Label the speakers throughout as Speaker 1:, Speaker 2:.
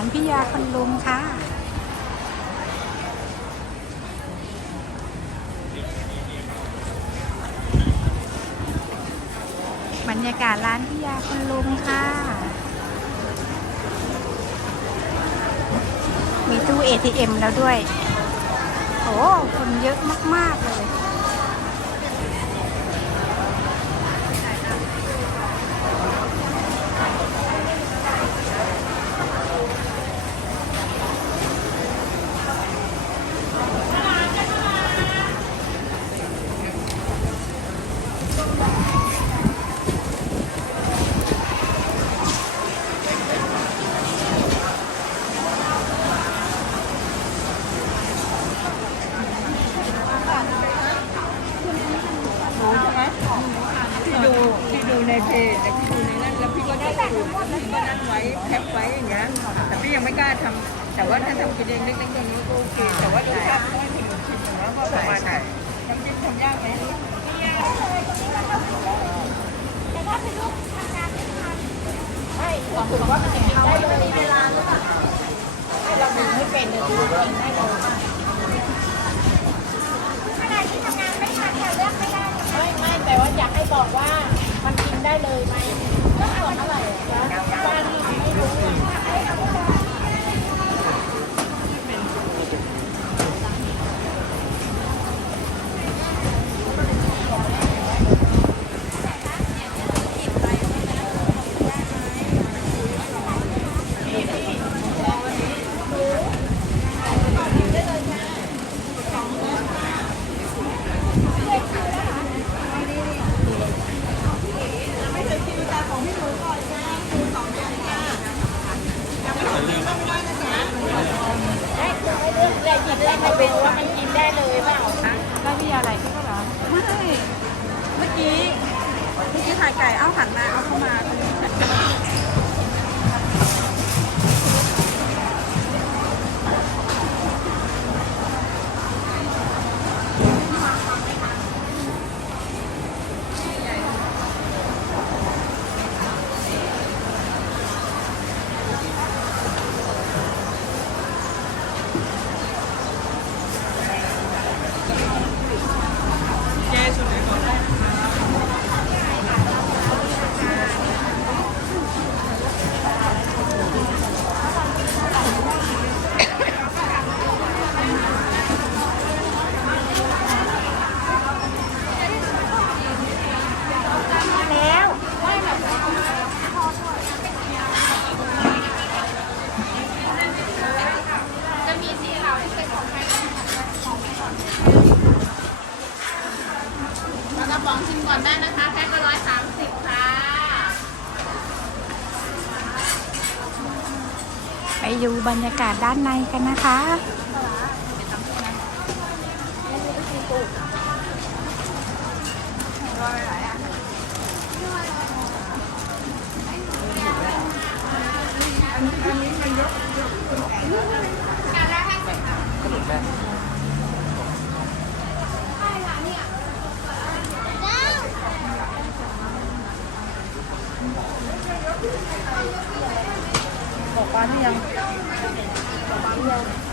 Speaker 1: ร้านพิยาคนลุงค่ะ บรรยากาศร้านพิยาคนลุงค่ะ มีตู้ ATM แล้วด้วย โอ้คนเยอะมาก ๆ เลย
Speaker 2: ที่ดูที่ดูในเพจแต่พี่ดูในนั้นแล้วพี่ก็ได้สูตรพี่ก็นั่นไว้แคปไว้อย่างเงี้ยแต่พี่ยังไม่กล้าทำแต่ว่าถ้าทำกินเองเล็กๆตรงนี้ก็ โอเคแต่ว่าดูภาพให้คนอื่นชิมอย่างว่าก็ประมาณไหนน้ำจิ้มทำยากไหม
Speaker 3: ไม่ไม่แต่ว่าอยากให้บอกว่ามันกินได้เลยไหมแล้วส่วนเท่าไหร่อะบ้านไม่รู้ ได้คือไม่เลือกแต่หยิบได้ไม่เป็นว่ามันกินได้เลยเปล่า
Speaker 1: ได้พิยาอะไรก็เหรอ
Speaker 2: ไม่ เมื่อกี้ เมื่อกี้ถ่าย ไก่ เอาหันมา เอาเข้ามา
Speaker 3: แล้วกระป๋องชิมก่อนได้นะคะแพ็คละร้อยสามสิบค่ะ
Speaker 1: ไป ดูบรรยากาศด้านในกันนะคะ
Speaker 2: บอกปลาที่ยัง
Speaker 4: มีย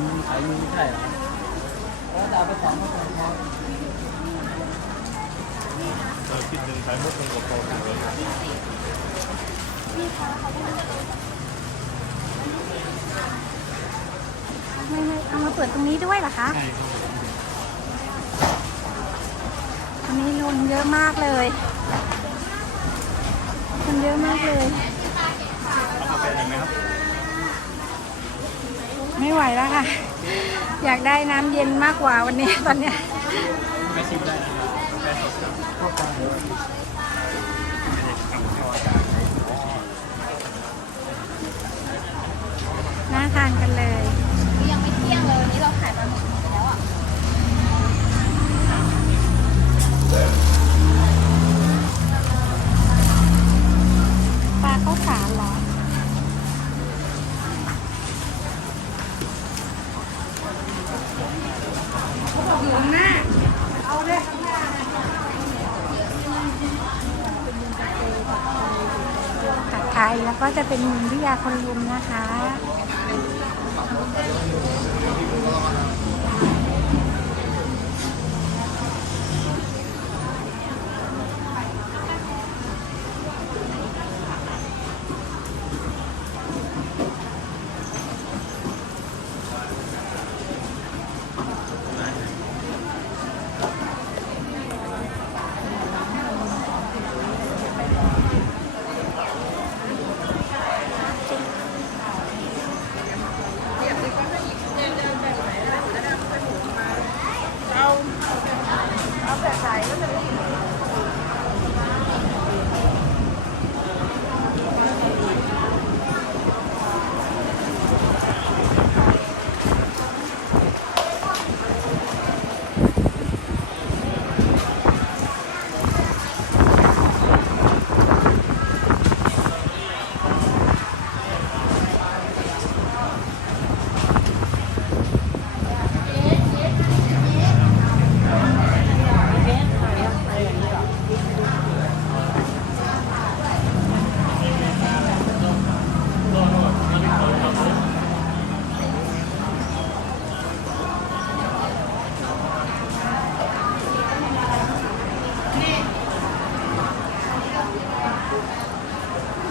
Speaker 4: ำมีขายมีไม่ใช่เหรอแล้วจะเอาไปสองก็พอ
Speaker 5: เราคิดหนึ่งขายมุกหนึ่งกับโตกันเลย
Speaker 1: ไม่ไม่เอามาเปิดตรงนี้ด้วยเหรอคะ
Speaker 5: ใช่ครับ
Speaker 1: อันนี้ลงเยอะมากเลยคนเยอะมากเลย
Speaker 5: เอากาแฟหนึ่งไหมครับ
Speaker 1: ไม่ไหวแล้วค่ะ อยากได้น้ำเย็นมากกว่าวันนี้ตอนเนี้ย
Speaker 5: ไม่ชิมได้นะครับกาแฟสดครับ
Speaker 4: เข้ากันเลย
Speaker 5: ไม่ได้ทำข้าวอากาศ
Speaker 1: น่าทานกันเลย
Speaker 5: ส
Speaker 1: สารเหรอ ผัดไทยแล้วก็ จะเป็นมุมพิยาคนลุมนะคะ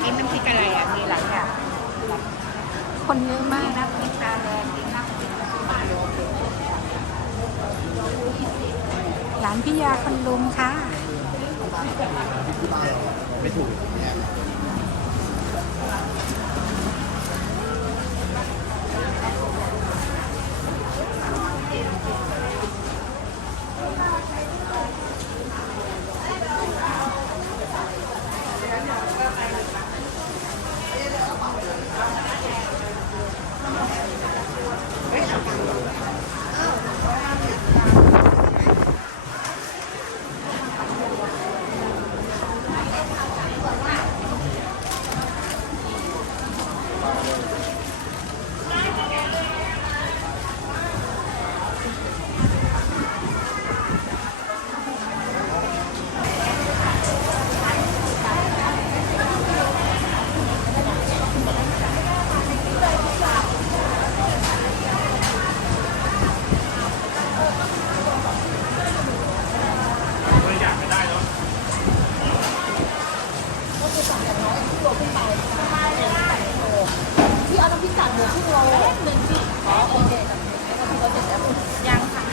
Speaker 3: กินน้ำพริกอะไรอะ มีหลายอย่าง
Speaker 1: คนเยอะมากนะ
Speaker 3: พริกตาแดงพริกน้ำพริก
Speaker 1: ร้านพิยาคนลุมค่ะ
Speaker 4: ไม่ถูก
Speaker 6: ที่ เอาน้ำพริกจัดหมูครึ่งหนึ่งที่อ๋อโอเคยังค่ะ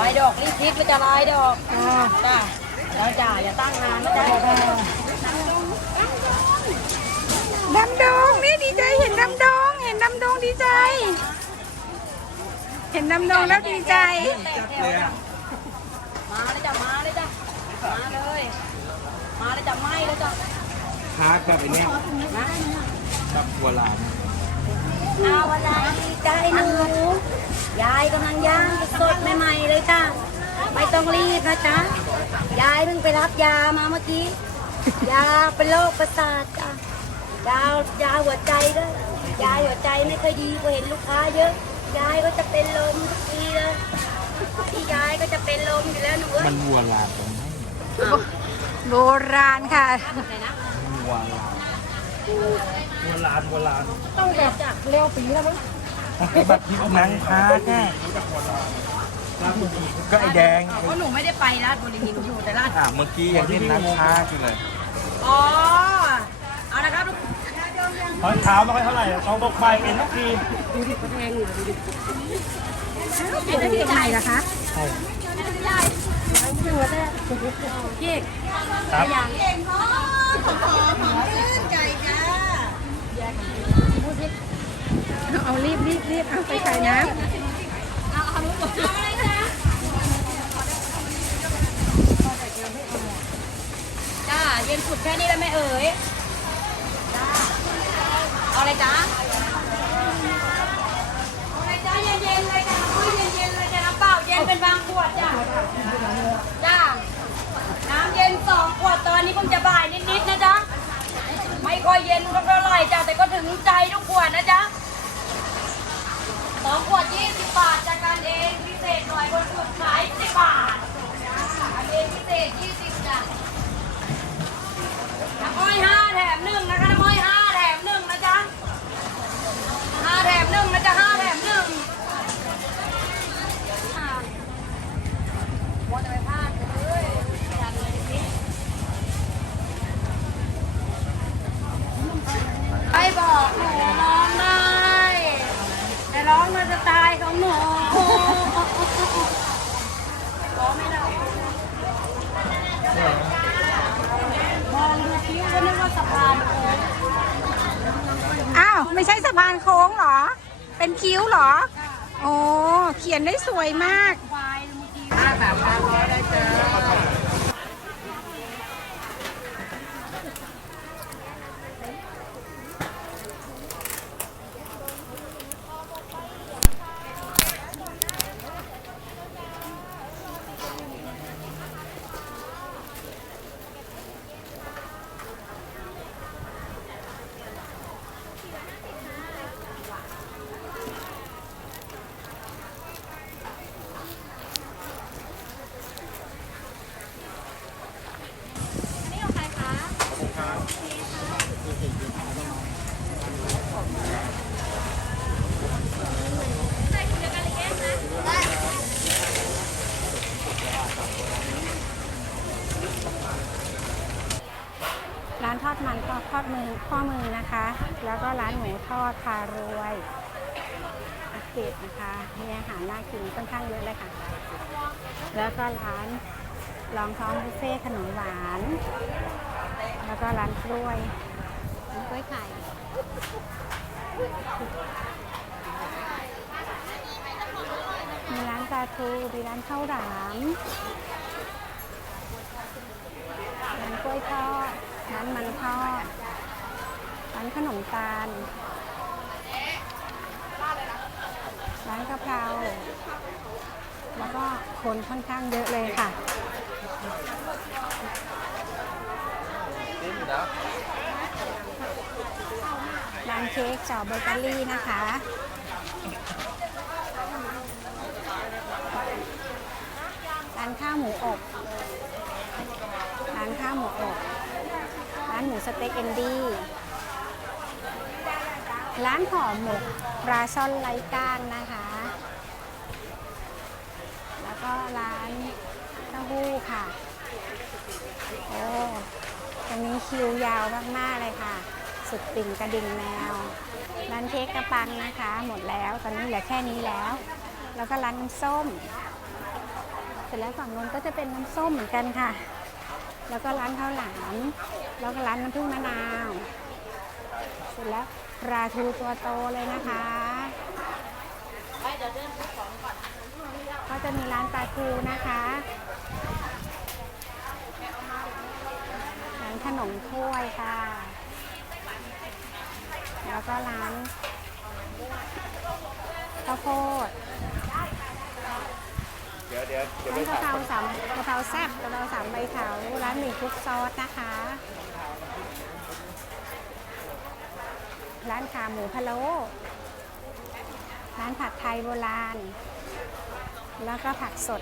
Speaker 3: ลา
Speaker 6: ยดอกรีบพริกแล้วจะลายดอกจ้าแล้วจ้าอย่าตั้งนานนะจ้า
Speaker 1: ดำดงนี่ดีใจเห็นดำดงเห็นดำดงดีใจ เห็นดำดงแล้วดีใจ
Speaker 6: มาเลยจ้ามาเลยจ้ามาเลยมาเลยจ้าไม่เลยจ้า
Speaker 7: ค้ากับไอ้เนี่ยกับหัวหลาน
Speaker 6: เอาอะไรดีใจหนูยายกำลังย่างสดๆใหม่ๆ เลยจ้าไม่ต้องรีบนะจ๊ะยายเพิ่งไปรับยามาเมื่อกี้ ยาเป็นโรคประสาทจ้ะยายาหัวใจด้วยยายหัวใจไม่ค่อยดีพอเห็นลูกค้าเยอะ ยายก็จะเป็นลมทุกทีเลย
Speaker 8: พี่ยายก็จะเป็นลมอยู่แล้วหนูเอ้
Speaker 4: มั
Speaker 8: ย
Speaker 4: นวัวลาตรงไหน
Speaker 1: โบราณค่ะ
Speaker 4: มันวัวลา
Speaker 5: โบราณโบราณ
Speaker 8: ต้องแบบจากเร็วปีแล้วมั้ง
Speaker 4: แบบที่นังค้าแค่ ก็ไอแดง
Speaker 8: เพราะหนูไม่ได้ไปราชบุรีหนูอยู่แต่ราช
Speaker 4: อ่าเมื่อกี้ยังเล่นนังค้าอยู่เลย
Speaker 8: อ๋อเอาละครับทุก
Speaker 5: ตอนเช้าไม่ค่อยเท่าไหร่ตอนตกบ่ายเป็นทุกที
Speaker 1: เป็นที่ไหนล่ะคะ
Speaker 8: พี่
Speaker 5: ครับ
Speaker 1: เอารีบรีบรีบเอาไปใส่น้
Speaker 8: จ้าเย็น สุดแค่นี้แล้วแม่เอ๋ยเอาอะไรจ้าเอาอะไรจ้าเย็นๆเลยจ้าอุ้ยเย็นๆเลยจ้าน้ำเปล่าเย็นเป็นบางขวดจ้าจ้าน้ำเย็นสองขวดตอนนี้เพิ่งจะบ่ายนิดๆนะจ๊ะไม่ค่อยเย็นเท่าไหร่จ้ะแต่ก็ถึงใจทุกขวดนะจ๊ะสองขวดยี่สิบบาทจากกันเองพิเศษหน่อยคนอื่นขายสิบบาทอันเองพิเศษยี่สิบจ้ะ อ้อยห้าแถมหนึ่งนะคะน้ำอ้อยห้าแถมหนึ่งนะจ๊ะห้าแถมหนึ่งนะจ๊ะห้าแถมหนึ่งอ่ามัวแต่ไปพลาดเลยอยากเลยสิไปบอกหนูร้องได้แต่ร้องมาสไตล์ของหนูร้องไม่ได้มองดูคิ้วก็นึกว่า สะพานโค้ง
Speaker 1: อ้าว ไม่ใช่สะพานโค้งเหรอ เป็นคิ้วเหรอ โอ้ เขียนได้สวยมาก
Speaker 8: ควายเมื่อกี้
Speaker 2: ห้าสามพันร้อยได้เจอ
Speaker 1: ร้านทอดมันทอดทอดมือข้อมือนะคะ แล้วก็ร้านหมู ทอดพารวยอัปเกตนะคะมีอาหารน่ากินค่อนข้างเยอะเลยค่ะ แล้วก็ร้านรองท้องบุฟเฟ่ต์ขนมหวาน แล้วก็ร้านกล้วยร้านกล้วยไข่มีร้านปลาทูมีร้านข้าวหลามร้านกล้วยทอดร้านมันทอดร้านขนมตาล ร้านกะเพราแล้วก็คนค่อนข้างเยอะเลยค่ะ ร้านเค้กจอเบเกอรี่นะคะ ร้านข้าวหมูอบ ร้านข้าวหมูอบ ร้านหมูสเต็กเอนดี้ร้านห่อหมกปลาช่อนไร้ก้างนะคะ ก็ร้านเต้าหู้ค่ะ โอ้ตรงนี้คิวยาวมากๆเลยค่ะ สุดติ่งกระดิ่งแมว ร้านเค้กกระปังนะคะ หมดแล้วตอนนี้เหลือแค่นี้แล้ว แล้วก็ร้านน้ำส้ม เสร็จแล้วฝั่งนู้นก็จะเป็นน้ำส้มเหมือนกันค่ะ แล้วก็ร้านข้าวหลาม แล้วก็ร้านน้ำผึ้งมะนาว เสร็จแล้วปลาทูตัวโตเลยนะคะ ก็ จะมีร้านปลาทูนะคะร้านขนมถ้วยค่ะ แล้วก็ร้านข้าวโพด
Speaker 5: เดี๋ยวเดี๋ยวเดี๋ยว
Speaker 1: ร้านกะเพราสามกะเพราแซ่บกะเพราสามใบเถาร้านหมี่คลุกซอสนะคะ ร้านขาหมูพะโล้ร้านผัดไทยโบราณ แล้วก็ผักสด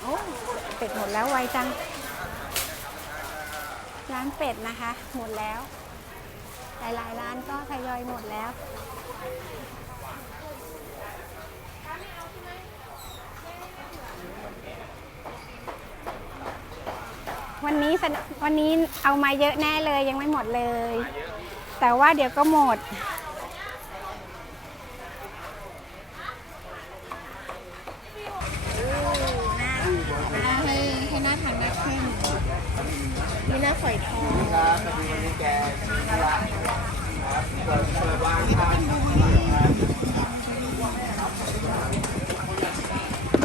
Speaker 1: โอ้เป็ดหมดแล้วไวจัง ร้านเป็ดนะคะ หมดแล้ว หลายๆร้านก็ทยอยหมดแล้ว วันนี้สนวันนี้เอามาเยอะแน่เลยยังไม่หมดเลย แต่ว่าเดี๋ยวก็หมด
Speaker 3: ให้ให้น่าทานมากขึ้นมีหน้าฝอยทอง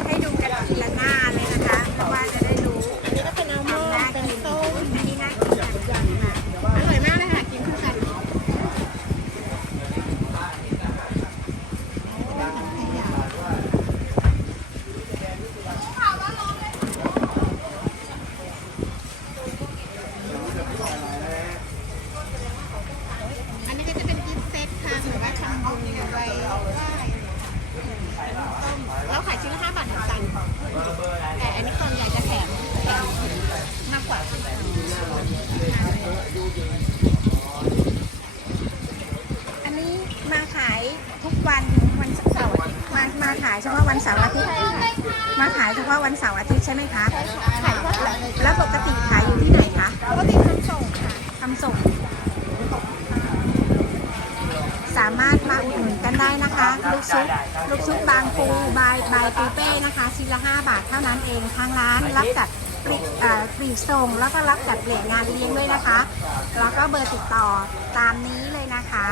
Speaker 1: ให้ดูกันทีละหน้าเลยนะคะ เพราะว่าจะได้รู้
Speaker 3: อันนี้ก็เป็นอัลมอนด์เป็นส้ม
Speaker 1: อันนี้น่ากินอย่างนี้ค่ะ
Speaker 3: อร่อยมากเลยค่ะ กินคู่กัน อันนี้ก็จะเป็นกิฟต์เซตค่ะหรือว่าทำบุญไว้ไหว้ต้มเราขายชิ้นละห้าบาทเหมือนกัน แต่อันนี้ตอนใหญ่จะแถมแถมมากกว่า
Speaker 1: อันนี้มาขายทุกวันวันเสาร์อาทิตย์ มามาขายเฉพาะวันเสาร์อาทิตย์มาขายเฉพาะวันเสาร์อาทิตย์ใช่ไหมคะ
Speaker 3: ขายก็ขายเลย
Speaker 1: แล้วปกติขายอยู่ที่ไหนคะ
Speaker 3: ปกติทำส่งค่ะ
Speaker 1: ทำส่ง สามารถมาอุดหนุนกันได้นะคะ ลูกชุบลูกชุบบางปูบายบายปูเป้นะคะชิ้นละ5บาทเท่านั้นเองทางร้านรับจัดปลีกเอ่อกรีบส่งแล้วก็รับจัดเปลี่ยนงานเลี้ยงด้วยนะคะ แล้วก็เบอร์ติดต่อตามนี้เลยนะคะ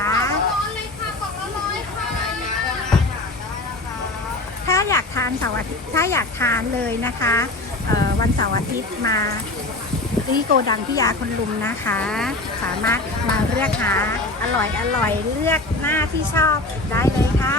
Speaker 1: ถ้าอยากทานเสาร์อาทิตย์ถ้าอยากทานเลยนะคะวันเสาร์อาทิตย์มาที่โกดังพิยาคนลุมนะคะ สามารถมาเลือกหาอร่อยอร่อยเลือกหน้าที่ชอบได้เลยค่ะ